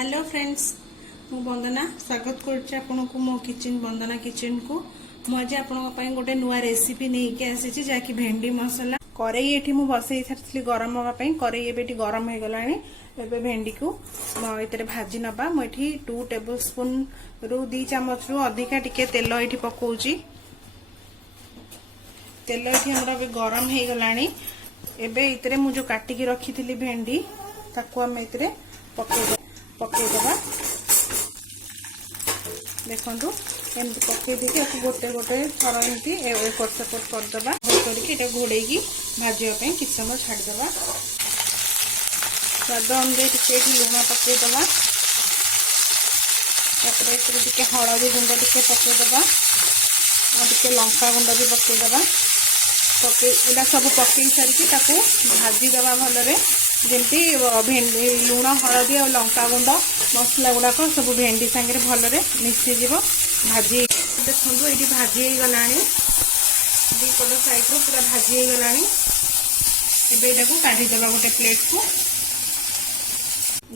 Hello friends, मु वंदना स्वागत करुच्ची आपको मो किचन वंदना किचन को। मुझे आपन गोटे नुआ रेसिपी नहीं आसी जहाँकि भेंडी मसला कड़ई ये बसई सारी गरम हाँपाई कड़ई ये गरम हो गला। भेंडी को ये भाजी नवा मुझे 2 टेबल स्पून रु 2 चामच रु अधिका टिके तेल ये पकाउची। तेल ये हमारे गरम हो गला। एबे मुझे काटिकी रखी थी भेंडी ताकू आम ये पकईदबा। देखु एमती पकई देखिए गोटे गोटे थर एमती एपट सेपट करदे करके घोड़े भाजवाई किस समय छाड़दे। स्वाद अनुसार लुण पकईदबा। टे हलदी गुंड टे पकईदबा और लंका गुंड भी पकईदबा। पकईला सब पकई सारी भाजीदबा भलरे जमती भेंडी लुण हलदी और लंका गुंड मसला गुड़ाक सब भेंडी सांगे भलरे मिसीज भाजी। देखो ये भाजी हो गला दीपट साइड रू पूरा भाजी हो गला। एटा काढ़ीदे गोटे प्लेट को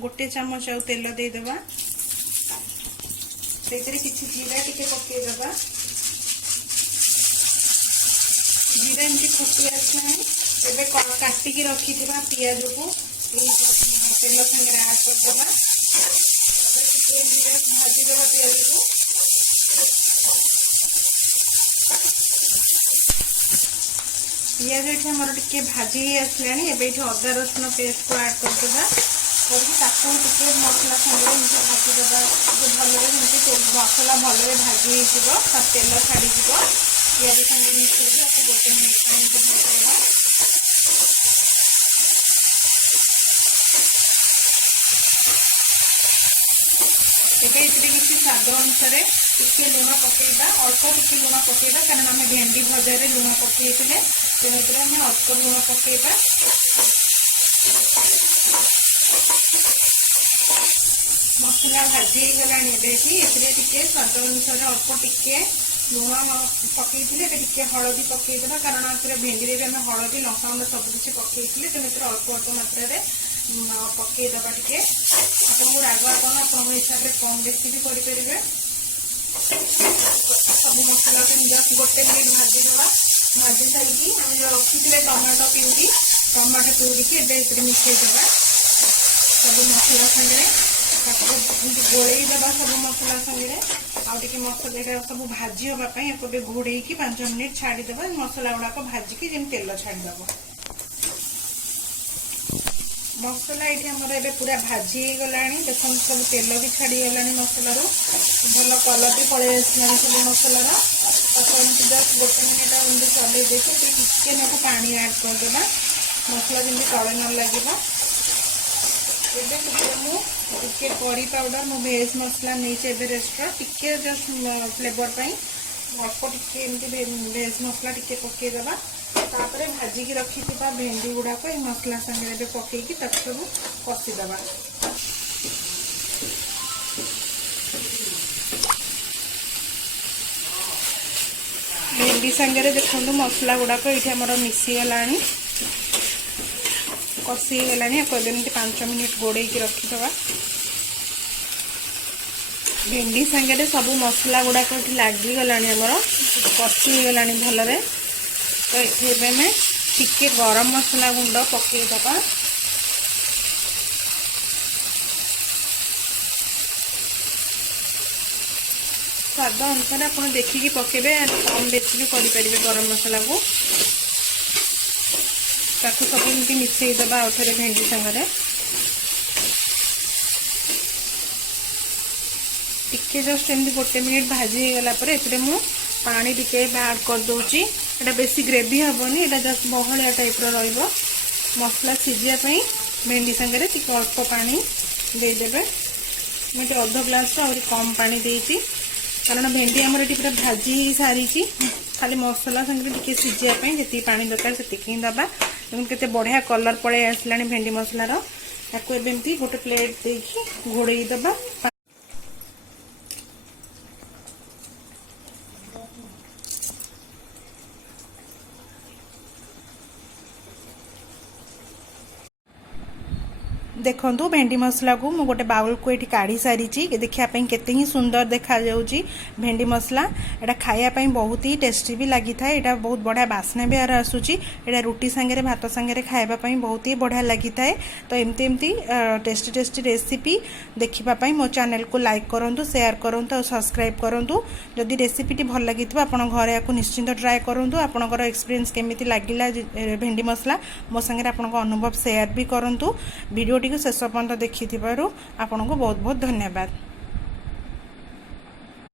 गोटे चामच आउ तेल देदेबा। से किसी जीरा टिके पकईदबा। जीरा एमती फुटी आसलानी एबे काटिकी रखी पियाज को तेल संगे ऐड करदबा। भाजीदबा पियाज को पियाज ये आमर टे भाजी आसला। अदा रसुण पेस्ट को ऐड करदबा करके मसला संगे भाजीदबा भलरे मसला भलरे भाजी हो तेल छाड़ी पियाज संगे मिसई गोटे मिनट भाजीदबा। किसी स्वाद अनुसार टिके लुण पकईबा अल्प टिके लुण पकईबा कारण आम भेंडी भजा लुण पकई तेणुकर आम अल्प लुण पकईबा। मसला भाजी गला टे स्वाद अनुसार अल्प टिके लुण पकई टे हलदी पकईदेवा कारण भेंडी भी आम हलदी लंका गुंड सब किसी पकई तेणुकर अल्प अल्प मात्रा पकईदबा। टे आपको राग आप हिसाब से कम बेसी भी करें। सब मसला को जस्ट गोटे मिनिट भाजीदबा। भाजी सारी आम रखी टमाटो प्यूरी प्यूरी मिसईदबा सब मसला संगे गोलईदबा। सब मसला संगे आगे मसला सब भाजी हाँपाई घोड़े 5 मिनिट छाड़ीदबा। मसला गुड़ाक भाजिकी जमी तेल छाड़ीदब। मसला ये आमर पूरा भाजी गला। देखो सब तेल भी छाड़ी गला मसलार भल कलर भी पलि आसला सब मसलार। जस्ट गोटे मिनिट एमती चल टे ना पानी ऐड करदेगा मसला जमी तले न लगे। मुझे करी पाउडर मो भेज मसला नहीं एवरेस्ट टिके जस्ट फ्लेवर पाई अल्प टिके भेज मसला टिके पकईदबा। तापरे भाजी की रखी भेंडी गुड़ाक मसला संगे पकईकी सब कषिदबा। भेंडी संगे देखो मसला गुड़ाक ये आमर मिसीगला कषिगला। एमती 5 मिनिट घोड़े रखीदबा। भेंडी संगे सब मसला गुड़ाक लगिगला आमर कषिगला भलरे। तो ये में टिके गरम मसला गुंड पकईदबा। स्वाद अनुसार आप देखिकी पकेबे कम बेसी भी करें गरम मसला को सब एमती मिसईदबा। आउ थे भेंडी संगे टिके जस्ट एमती गोटे मिनिट भाजी गला मु पानी टिके ऐड कर दूची। एटा बेसी ग्रेवी हेनी एटा जस्ट बहलिया टाइप रो मसला सीझापी भेंडी संगे अल्प पानी देदेवे। मुझे अर्ध ग्लास आहुरी कम पानी देती कारण भेंडी आमर ये पूरा भाजी सारी खाली मसला संगे टिके सीझापी जी पानी दरकार से दबा। के बढ़िया कलर पलि आसला भेंडी मसलार। ताको एमती गोटे प्लेट देखी घोड़ईदबा। देखंतु भेंडी मसला को मु गोटे बाउल को एठी काढ़ी सारी देखिया केते ही सुंदर देखा जाउची भेंडी मसला एटा खाया पई बहुत ही टेस्टी भी लगी था। एटा बहुत बढ़िया बास्ना भी आसूची। एटा रुटी संगे भात संगे खाइबा पई बहुत ही बढ़िया लगी था। तो एमती एमती टेस्टी टेस्टी रेसिपी देखिबा पई मो चैनल को लाइक करंतु, शेयर करंतु और सब्सक्राइब करंतु। जदि रेसिपी टी भल लगी आपण घरे याको निश्चिंत ट्राई करंतु। आपनकर एक्सपीरियंस केमिति लागिला भेंडी मसला मो संगे आपनकर अनुभव शेयर भी करंतु। वीडियो टी को शेष पर्यंत देखि आपको बहुत बहुत धन्यवाद।